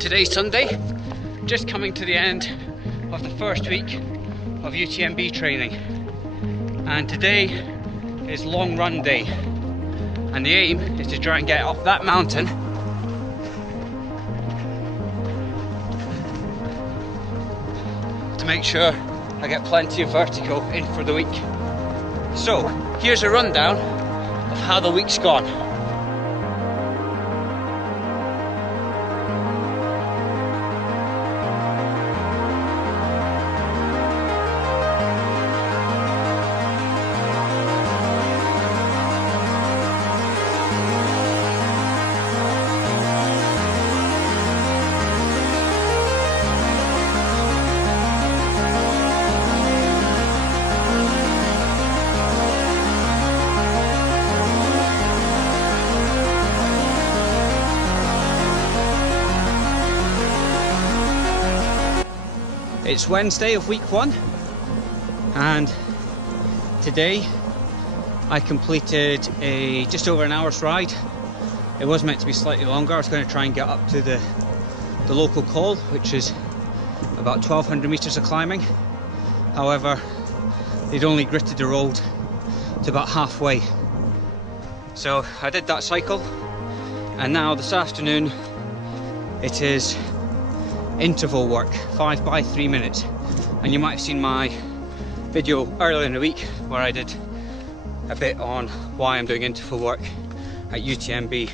Today's Sunday, just coming to the end of the first week of UTMB training, and today is long run day, and the aim is to try and get up that mountain to make sure I get plenty of vertical in for the week. So here's a rundown of how the week's gone. It's Wednesday of week 1, and today I completed a just over an hour's ride. It was meant to be slightly longer. I was going to try and get up to the local col, which is about 1200 meters of climbing. However, they'd only gritted the road to about halfway. So I did that cycle, and now this afternoon it is interval work, 5 by 3 minutes. And you might have seen my video earlier in the week where I did a bit on why I'm doing interval work at UTMB.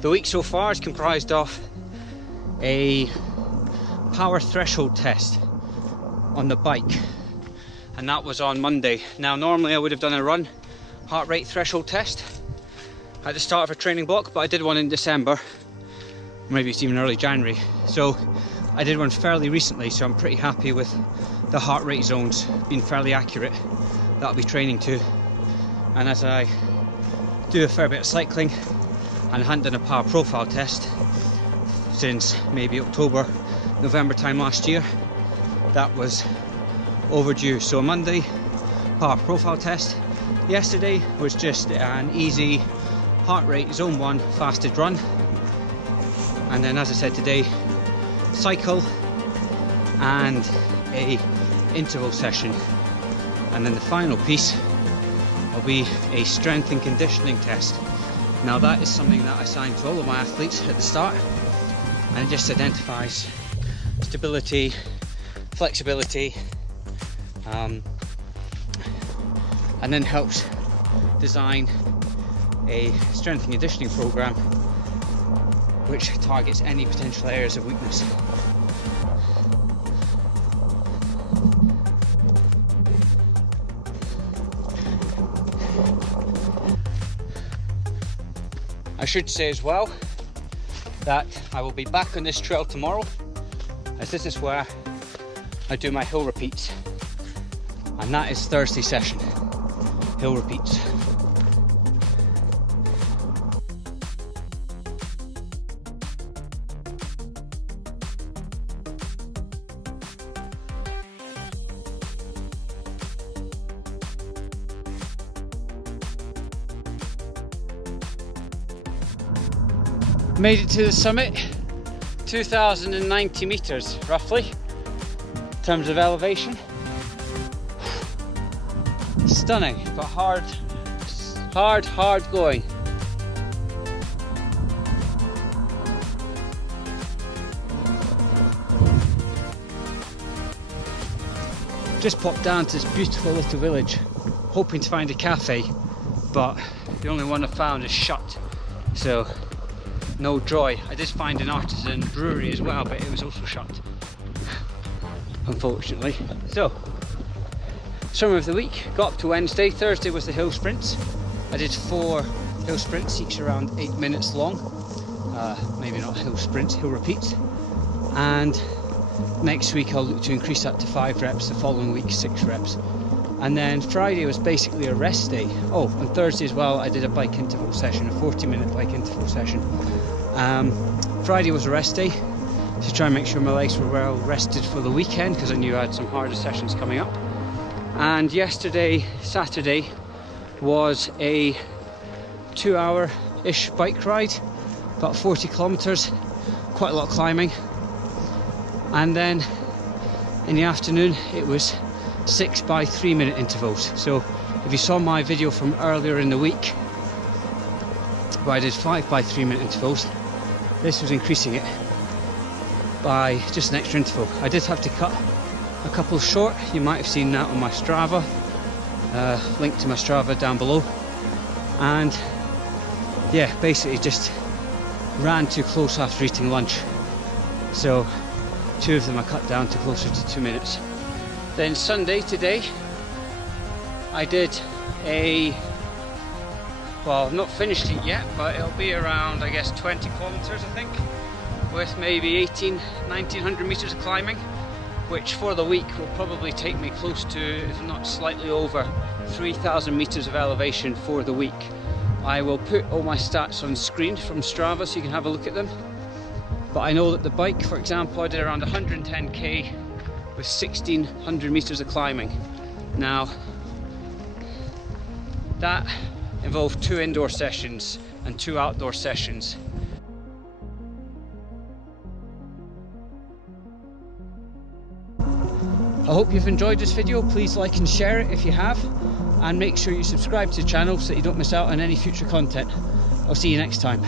The week so far is comprised of a power threshold test on the bike, and that was on Monday. Now normally I would have done a run heart rate threshold test at the start of a training block, but I did one in December, maybe it's even early January, so I did one fairly recently, so I'm pretty happy with the heart rate zones being fairly accurate that I'll be training to. And as I do a fair bit of cycling and hadn't done a power profile test since maybe October, November time last year, that was overdue. So Monday, power profile test. Yesterday was just an easy heart rate zone 1 fasted run. And then, as I said, today, cycle and a interval session. And then the final piece will be a strength and conditioning test. Now that is something that I assign to all of my athletes at the start, and it just identifies stability, flexibility, and then helps design a strength and conditioning program which targets any potential areas of weakness. I should say as well that I will be back on this trail tomorrow, as this is where I do my hill repeats, and that is Thursday session, hill repeats. Made it to the summit, 2,090 meters roughly in terms of elevation. Stunning, but hard going. Just popped down to this beautiful little village, hoping to find a cafe, but the only one I found is shut, so no joy. I did find an artisan brewery as well, but it was also shut, unfortunately. So, summary of the week, got up to Wednesday. Thursday was the hill sprints. I did 4 hill sprints, each around 8 minutes long. Maybe not hill sprints, hill repeats. And next week I'll look to increase that to 5 reps, the following week 6 reps. And then Friday was basically a rest day. Oh, and Thursday as well, I did a bike interval session, a 40-minute bike interval session. Friday was a rest day to try and make sure my legs were well rested for the weekend, because I knew I had some harder sessions coming up. And yesterday, Saturday, was a 2-hour-ish bike ride, about 40 kilometers quite a lot of climbing. And then in the afternoon it was 6 by 3 minute intervals. So if you saw my video from earlier in the week where I did 5 by 3 minute intervals, this was increasing it by just an extra interval. I did have to cut a couple short. You might have seen that on my Strava, link to my Strava down below. And yeah, basically just ran too close after eating lunch, so 2 of them I cut down to closer to 2 minutes. Then Sunday, today, I did well, I've not finished it yet, but it'll be around, I guess, 20 kilometers, I think, with maybe 1900 meters of climbing, which for the week will probably take me close to, if not slightly over, 3000 meters of elevation for the week. I will put all my stats on screen from Strava so you can have a look at them. But I know that the bike, for example, I did around 110k with 1600 meters of climbing. Now, that involved 2 indoor sessions and 2 outdoor sessions. I hope you've enjoyed this video. Please like and share it if you have, and make sure you subscribe to the channel so that you don't miss out on any future content. I'll see you next time.